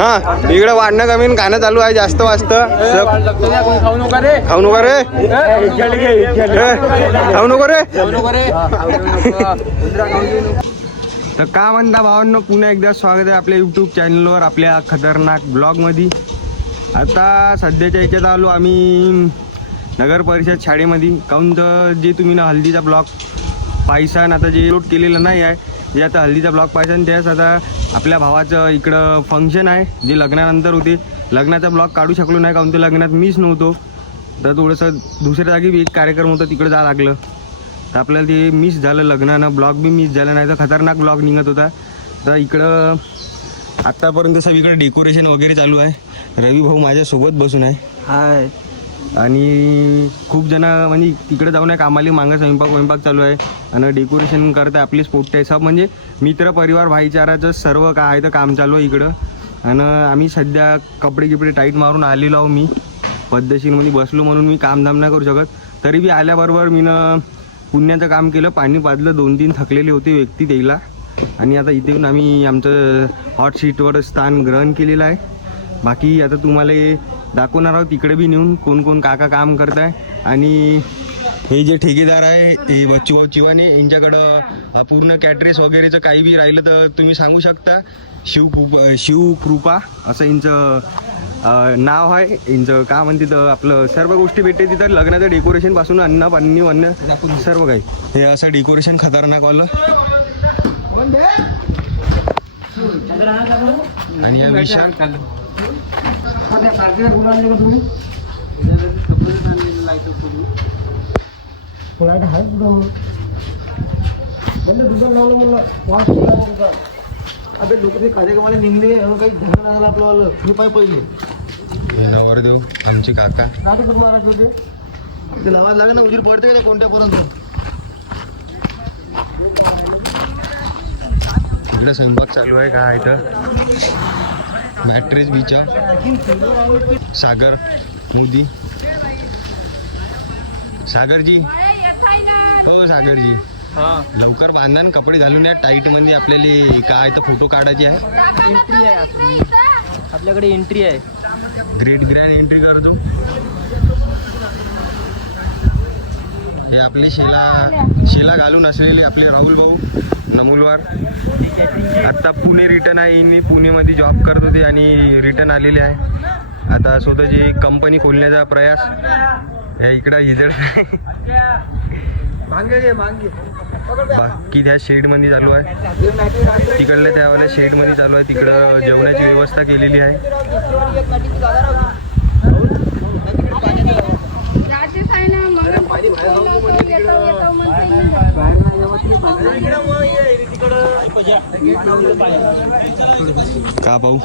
हा इकडे वाढणं कमी आणि खाणं चालू आहे जास्त वाजत खाऊ नका रे खाऊ नको रे तर का म्हणता भावांनो पुन्हा एकदा स्वागत आहे आपल्या यूट्यूब चॅनलवर आपल्या खतरनाक ब्लॉगमध्ये. आता सध्याच्या याच्यात आलो आम्ही नगर परिषद शाळेमध्ये. काहून तर जे तुम्ही ना हल्दीचा ब्लॉग पाहिसा आता जे लोड केलेलं नाही आहे जे आता हल्दीचा ब्लॉग पाहिसा आणि त्यास आता आपल्या भावाचं इकडं फंक्शन आहे जे लग्नानंतर होते. लग्नाचा ब्लॉग काढू शकलो नाही काहून ते लग्नात मीच नव्हतो तर थोडंसं दुसऱ्या जागी एक कार्यक्रम होता तिकडं जावं लागलं तर आपल्याला ते मिस झालं लग्नानं. ब्लॉग बी मिस झालं नाही तर खतरनाक ब्लॉग निघत होता. तर इकडं आत्तापर्यंत सगळीकडे डेकोरेशन वगैरे चालू आहे. रवी भाऊ माझ्यासोबत बसून आहे हाय आणि खूप जण म्हणजे तिकडे जाऊन आहे कामाली मागं स्वयंपाक चालू आहे आणि डेकोरेशन करत आहे आपली स्पोर्ट आहे सब म्हणजे मित्र परिवार भाईचाराचं सर्व काय आहे तर काम चालू आहे इकडं. आणि आम्ही सध्या कपडे टाईट मारून आलेलो आहो. मी पद्धतशीरमध्ये बसलो म्हणून मी कामधाम नाही करू शकत. तरी बी आल्याबरोबर मीनं पुण्याचं काम केलं, पाणी पाजलं, 2-3 थकलेले होते व्यक्ती द्यायला आणि आता इथे येऊन आम्ही आमचं हॉट सीटवर स्थान ग्रहण केलेलं आहे. बाकी आता तुम्हाला दाखवणार आहोत तिकडे बी नेऊन कोण कोण काका काम करत आहे. आणि हे जे ठेकेदार आहे हे बच्चूभाऊ चिवाने यांच्याकडं पूर्ण कॅटरेस वगैरेचं काही बी राहिलं तर तुम्ही सांगू शकता. शिवकृपा असं यांचं नाव आहे. यांचं का म्हणते तर आपलं सर्व गोष्टी भेटते तिथं लग्नाचं डेकोरेशन पासून अन्न पाणी वन्न सर्व काही. हे असं डेकोरेशन खतरनाक वालं आणि या विशाल नवरदेव आमचे काका लावायला लागेल ना उजीर पडते का कोणत्यापर्यंत. इकडं स्वयंपाक चालू आहे का इथं मॅट्रेस बीचा सागर मोदी सागरजी हो सागरजी लवकर बांधा ना कपडे घालून या टाईट मध्ये आपल्याला काय तर फोटो काढायचे आहे. एंट्री आहे आपल्याकडे एंट्री आहे ग्रँड एंट्री करतो. हे आपले शेला घालून असलेले आपले राहुल भाऊ नमुलवार आत्ता पुणे रिटर्न आहे. मी पुणेमध्ये जॉब करत होते आणि रिटर्न आलेले आहे. आता स्वतःची कंपनी खोलण्याचा प्रयास ह्या इकडं हिजड बाकी त्या शेडमध्ये चालू आहे. तिकडल्या त्यावाल्या शेडमध्ये चालू आहे. तिकडं जेवणाची व्यवस्था केलेली आहे. का भाऊ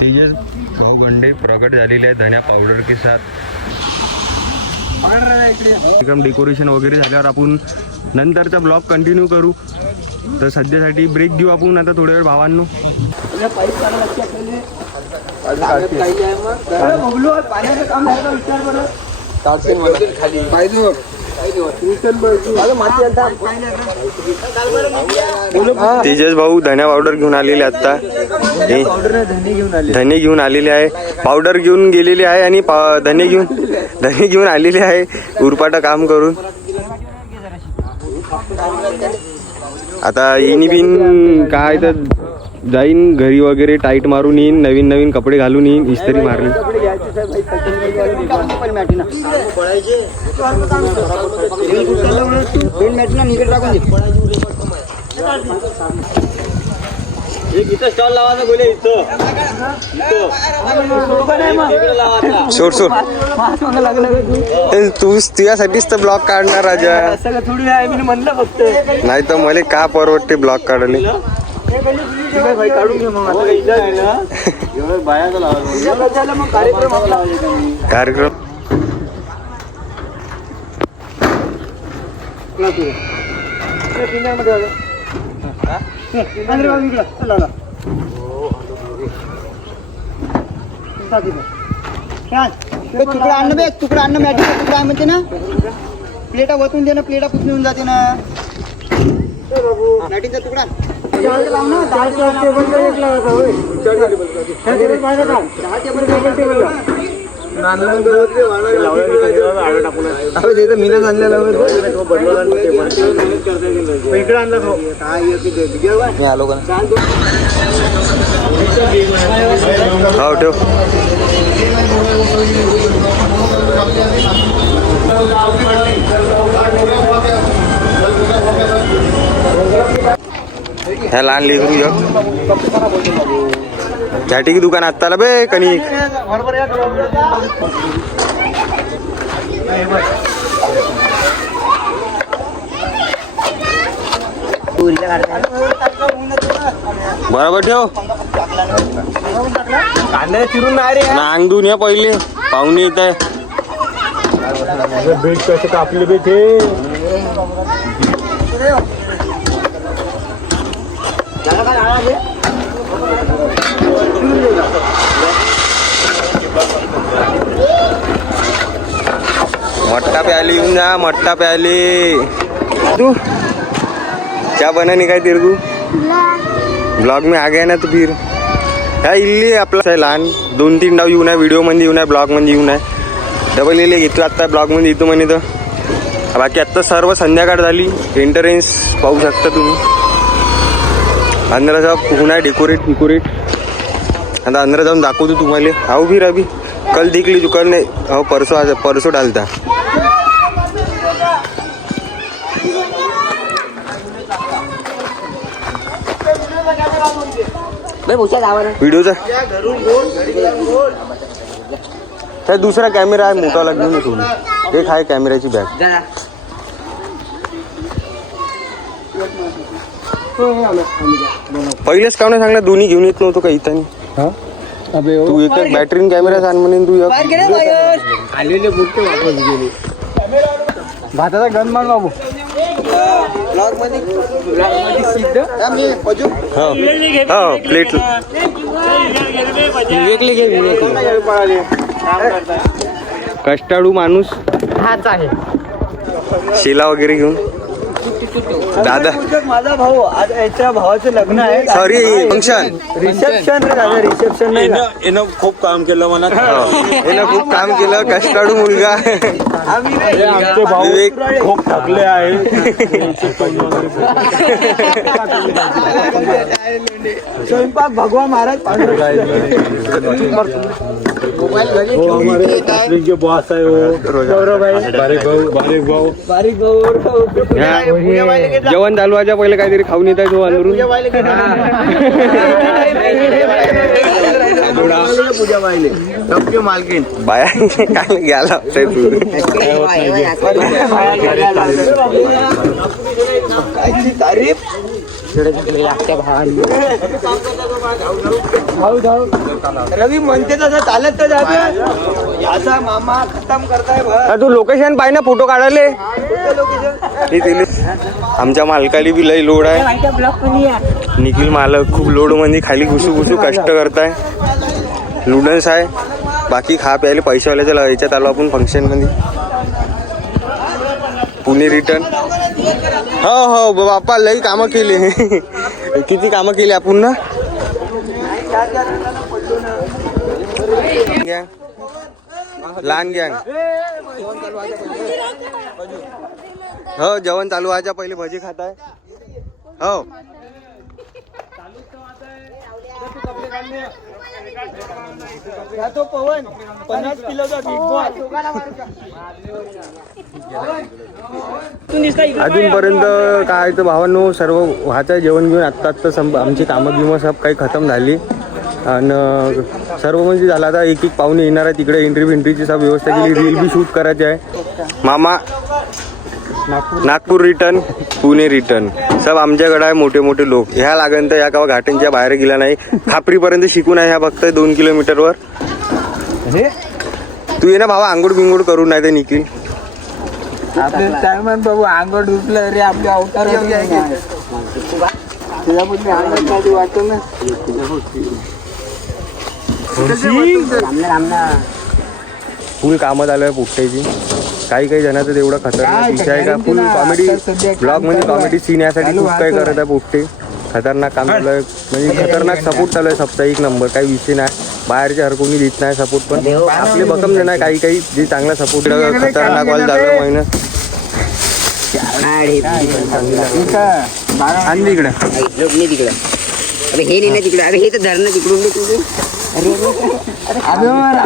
तेजस भाऊ गंडे प्रगट झालेले आहे धन्या पावडर के साथ. एकदम डेकोरेशन वगैरे झाल्यावर आपण नंतरचा ब्लॉग कंटिन्यू करू. तर सध्यासाठी ब्रेक घेऊ आपण आता थोड्या वेळ भावांनो. तेजस भाऊ धन्या पावडर घेऊन आलेले आता धने घेऊन आलेले आहे. पावडर घेऊन गेलेले आहे आणि धने घेऊन आलेले आहे उरपाटा काम करून. आता येईन बिन काय तर जाईन घरी वगैरे टाईट मारून येईन, नवीन कपडे घालून येईन, इस्त्री मारली. सोड तू तुझ्यासाठीच तर ब्लॉग काढणार राजा. नाही तर मला का परवडते ब्लॉग काढले. कार्यक्रम तुकडा अन्न बे तुकडा अन्न मॅटी तुकडा म्हणते ना प्लेटा वतून दे ना, प्लेटा कुठून येऊन जाते ना. लाईटीचा तुकडा मीनच आणलेला इकडे आणला मी आलो का हो ठेव. ह्या लहान लेकरू त्या ठिकी दुकान आत्ताला बे कणिक. बरोबर ठेव. कांद्याला चिरून नाही रे नांगदून या पहिले पाहुणे येत आहे. बीट कसे कापले बे ते. मट्टा प्याली येऊन जा. मट्टा प्याली तू क्या बनाने काय तेरे को ब्लॉग में आ गया ना तू फिर. ह्या इल्ली आपला लहान 2-3 डाव येऊन आहे. व्हिडिओ मध्ये येऊन आहे, ब्लॉग मध्ये येऊन आहे. डबल इले घेतलं आता ब्लॉग मध्ये येतो म्हणे. तर बाकी आत्ता सर्व संध्याकाळ झाली. एंट्रन्स पाहू शकता तुम्ही. अंदर पुन्हा डेकोरेट आता अंदर जाऊन दाखवतो तुम्हाला. आओ फिर अभी कल दिखली दुकान नाही. हो परसों डालता. व्हिडिओचा काय दुसरा कॅमेरा आहे मोठा लागला ना तुम्ही. एक आहे कॅमेऱ्याची बॅग. पहिलेच का नाही सांगला दोन्ही घेऊन येत नव्हतो का इथं. तू एक बॅटरी कॅमेरा सांग म्हणे. तू आलेले मोठे वापस गेले. भाताचा गन मान बाबू ब्लॉग मध्ये हो प्लेट कष्टाळू माणूस हाच आहे. शेला वगैरे घेऊन दादा. माझा भाऊ आज याच्या भावाचं लग्न आहे. सॉरी फंक्शन रिसेप्शन रे दादा. रिसेप्शन नाही का? यानं खूप काम केलं म्हणा. यानं खूप काम केलं. कष्टाळू मुलगा. आमचे भाऊ विवेक खूप थकले आहे. स्वयंपाक भगवान महाराज जे बॉस आहे बारीक भाऊ बारीक जेवण चालवायच्या पहिले काहीतरी खाऊन येत आहे तो अंदरून. पूजा पाहिले सबके मालकीन बाया काय घ्यायला तारीफ रवी म्हणते तसं चालत तर जातं. याचा मामा खतम करताय. तू लोकेशन पाहि ना फोटो काढायले. लोकेशन आमच्या मालकाली बी लई लोड आहे. निखिल मालक खूप लोड मध्ये खाली घुसू कष्ट करताय. लुडन्स आहे. बाकी खा प्यायला पैशावाल्याच्या याच्यात आलो आपण फंक्शन मध्ये. पुणे रिटर्न. हो बाप्पा लई कामं केली. किती कामं केली आपण ना. लहान गँग. हो जेवण चालू व्हायच्या पहिले भजी खाताय. हो तो पवन 50 किलोचा बिग बॉस. अजूनपर्यंत काय तर भावांनो सर्व व्हायचं जेवण घेऊन आत्ता आमची कामं गिमं सब काही खतम झाली. आणि सर्व म्हणजे झालं. आता एक पाहुणे येणार आहे. तिकडे एंट्रीची सब व्यवस्था केली. रील बी शूट करायची आहे. मामा नागपूर रिटर्न, पुणे रिटर्न सब आमच्याकडे आहे. मोठे लोक ह्या लागन तर या गावा घाटांच्या बाहेर गेला नाही. खापरीपर्यंत शिकून आहे ह्या फक्त 2 किलोमीटरवर. तू ये ना भावा आंघोळ बिंगोळ करून नाही तर निखिल. आपले टायमान बाबू अंगोड उठलं रे. आपल्या अवतार वाटतो ना. फुल कामं झालं पोट्ट्याची. काही जणांचं तेवढं खतरनाक विषय आहे का फुल कॉमेडी ब्लॉग मध्ये कॉमेडी सीन यासाठी खूप काही करत आहे पोपटे. खतरनाक काम चालू आहे म्हणजे खतरनाक सपोर्ट चालू आहे सबचा एक नंबर. काही विषय नाही बाहेरच्या हर कोणी देत नाही सपोर्ट पण आपले बकम जे नाही काही जे चांगला सपोर्ट खतरनाक वाल झालं महिना आणली इकडे तिकडं अरे हे नाही तिकडे अरे हे तर धरणं तिकडून तुझे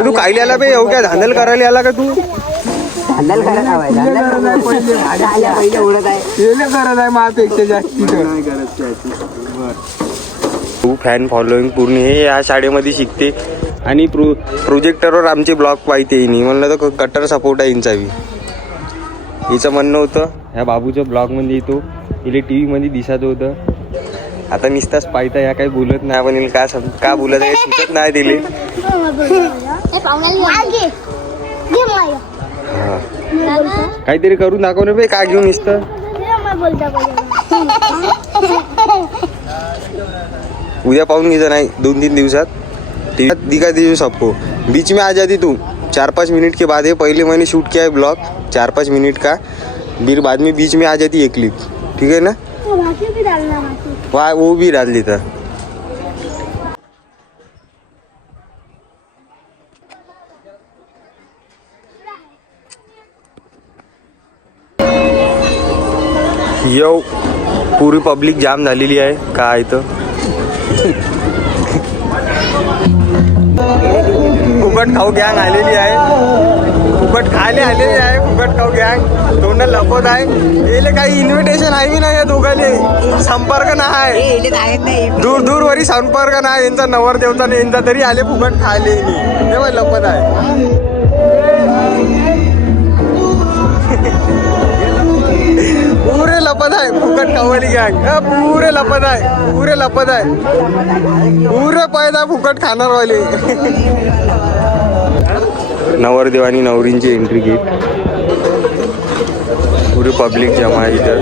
तू कायला आला बे येऊ काय धांदल करायला आला का तू धांदल करत पहिले उडत आहे माझ्यापेक्षा जास्ती खूप फॅन फॉलोईंग पूर्ण हे या शाळेमध्ये शिकते आणि प्रोजेक्टरवर आमचे ब्लॉग पाहिजे नाही म्हणलं तर कट्टर सपोर्ट आहे इंचावी. हिचं म्हणणं होतं ह्या बाबूच्या ब्लॉगमध्ये येतो इले टी व्हीमध्ये दिसत होतं. आता नुसताच पाहता या काही बोलत नाही पण का बोलत आहे सुचत नाही दिले. काहीतरी करून दाखव ना बे काय घेऊन नुसतं उद्या पाहून घ्यायचं नाही 2-3 दिवसात दिखा दीजिए सबको. बीच में आ जाती तू 4-5 मिनट के बाद है पहले मैंने शूट किया है ब्लॉग 4-5 मिनट का फिर बाद में बीच में आ जाती है क्लिप ठीक है ना वहाँ वो भी डाल देता. यो पूरी पब्लिक जाम झालेली आहे काय इथं फुकट खाऊ गँग आलेली आहे फुकट खायला आलेली आहे फुकट खाऊ गँग तोंड लपवत आहे. याले काही इन्व्हिटेशन आहे बी नाही या दोघांले संपर्क नाही दूरवरी संपर्क नाही यांचा नवरदेवचा यांचा तरी आले फुकट खायले तेव्हा लपत आहे. पुरे लपत आहे फुकट खावाली गँग पुरे लपत आहे पुरे पैदा फुकट खाणार वाले. नवरदेव आणि नवरींची एंट्री गेट पुरे पब्लिक जमा आहे इथं.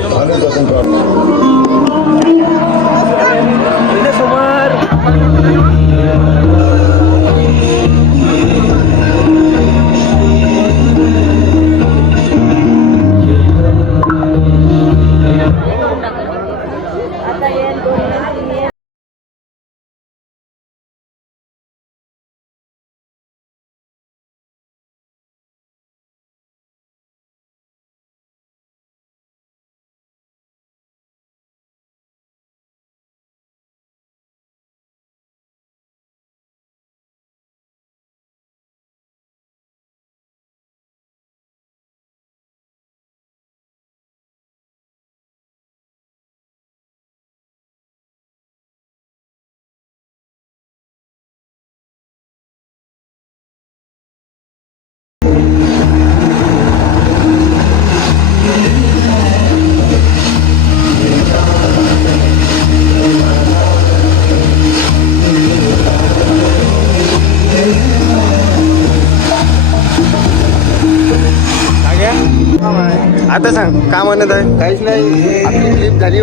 आता सांग का म्हणत आहे काहीच नाही आपली क्लिप झाली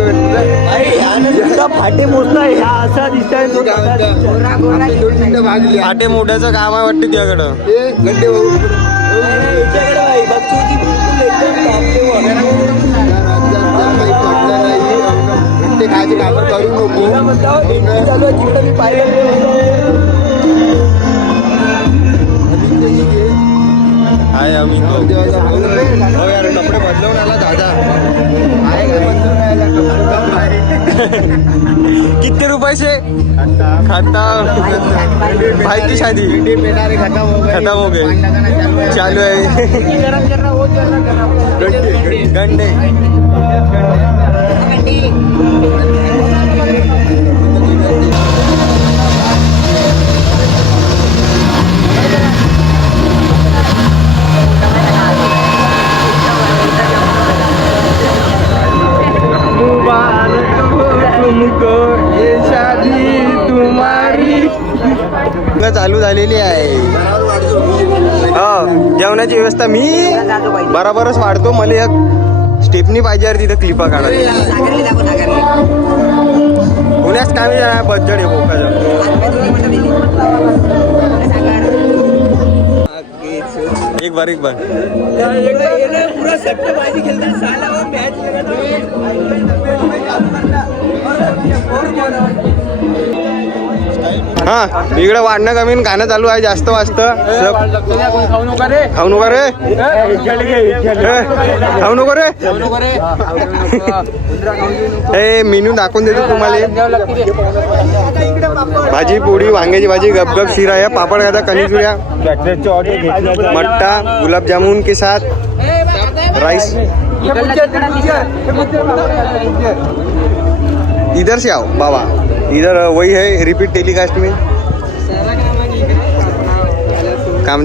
फाटे मोठा आहे हा असा दिसतोय फाटे मोठ्याचं काम आहे वाटतं तुझ्याकडं गड्डे गड्डे खायचे काम करू नको आहे आम्ही हो यार कपडे बदलवून आला दादा कितने रुपये से खाता भाई की शादी खत्म हो गई चालू है गंडे चालू झालेली आहे. जेवणाची व्यवस्था मी बरोबरच वाढतो. मला एक स्टेपनी पाहिजे तिथं क्लिपा काढायला पुण्याच कामी जाणार बज्जड आहे बोकाचं. बारीक बारीक बन पुरा सट्टेबाजी खेळतात साला वो मॅच हा इकडे वाढणं कमी आणि खाणं चालू आहे जास्त वाजत खाऊ नको रे खाऊ नको रे हे मेनू दाखवून देतो तुम्हाला भाजी पोळी वांग्याची भाजी गपगप शिरा आहे पापड खाता कणिजुऱ्या मट्टा गुलाबजामुन के साथ राइस इधर से आओ बाबा इधर वही है रिपीट टेलीकास्ट में काम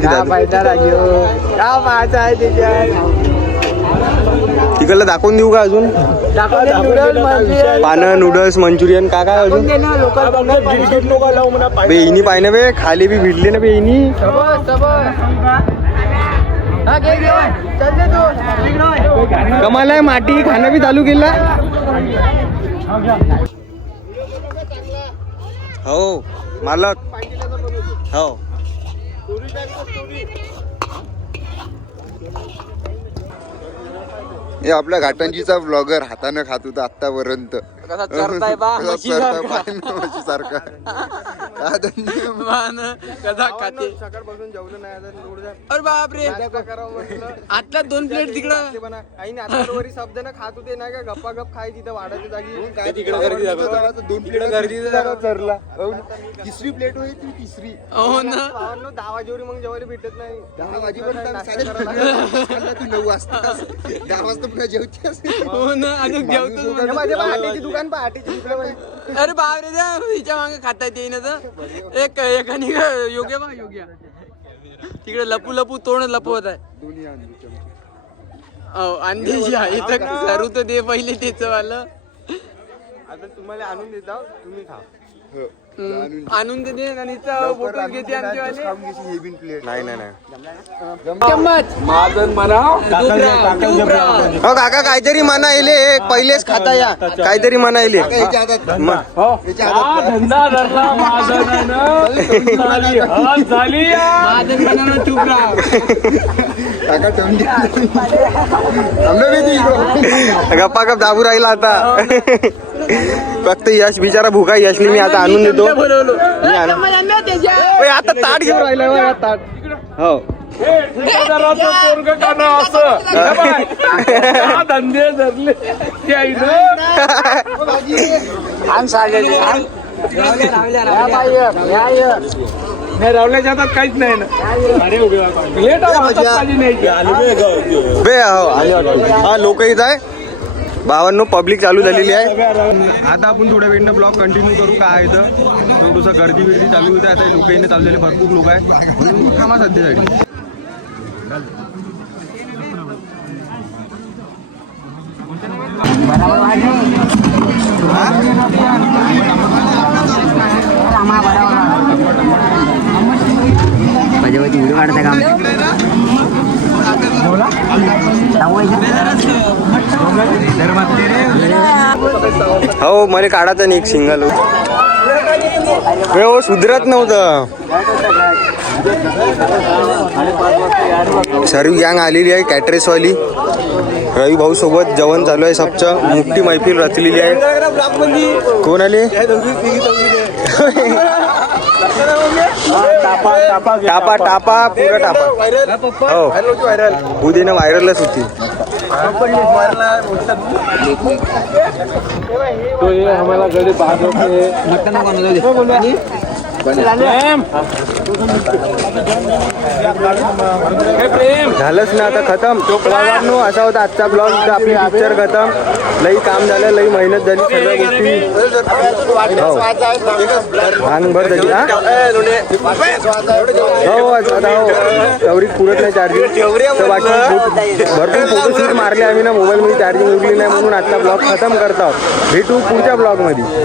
तिकडलं दाखवून देऊ का अजून पानं नूडल्स मंचुरियन का काय अजून बेईनी पाहिजे बे खाली बी भिडले ना बेईनी कमाल आहे माटी खाणं बी चालू केला हो मालक हो हे आपल्या घाटंजीचा ब्लॉगर हाताने खात होता आतापर्यंत म्हशीसारखा सकाळपासून जेवलं नाही अरे बापरे आता 2 प्लेट तिकडं वरी शब्द ना खात होते ना का गप्पा गप खाय तिथं वाढायच्या जागी दोन प्लेट चरला तिसरी प्लेट होती ती तिसरी हो ना 10 वाजेवरी मग जेवायला भेटत नाही 10 वाजेपर्यंत तू 9 वाजता 10 वाजता पुन्हा जेवतेस हो ना अजून जेवतो माझ्या पहाटेची दुकान पहाटेची अरे बापरे द्या हिच्या मागे खाता येते ना तर एक एकाने योग्य बा योग्य तिकडे लपू लपू तोंड लपवत आहे अंधेशी आहे इथं करू तर दे पहिले त्याच वालं आता तुम्हाला आणून देता तुम्ही खा आणून दे आणि फोटो घेते आमच्यावाले नाही नाही नाही चम्मच हो काका काहीतरी म्हणा येले पहिलेच खाता या काहीतरी म्हणा येले गप्पा गप दाबू राहिला आता फक्त यश बिचारा भुका यशनी मी आता आणून देतो आता ताट घेऊन राहिला ताट हो धंदे धरले रावल्या जातात काहीच नाही ना बे हो हा लोक येत आहे 52 पब्लिक चालू झालेली आहे आता आपण थोड्या वेळेनं ब्लॉग कंटिन्यू करू काय आहे तर थोडंसं गर्दी बिर्दी चालू होते आता लोक येणं चालू झाले भरपूर लोक आहे म्हणून थांबा सध्यासाठी व्हिडिओ काढता काम हो मला काढायचं नाही एक सिंगल हो सुधरत नव्हतं सर्व गँग आलेली आहे कॅटरेसवाली रवी भाऊ सोबत जेवण चालू आहे सबचं मोठी मैफिल रचलेली आहे कोण आले टापा टापा पुरा टापा हो उद्यानं व्हायरलच होती तो ये हमारा घरी बाहर झालंच ना आता खतम नो असा होता आजचा ब्लॉग आपली पिक्चर खतम लई काम झालं लई मेहनत झाली सगळ्या गोष्टी हो अंगभर झाली हा हो आता हो एवढी पुरत नाही चार्जिंग तर बाकी भरपूर फोटोशूट मारले आम्ही ना मोबाईलमध्ये चार्जिंग उरली नाही म्हणून आजचा ब्लॉग खतम करतो भेटू पुढच्या ब्लॉगमध्ये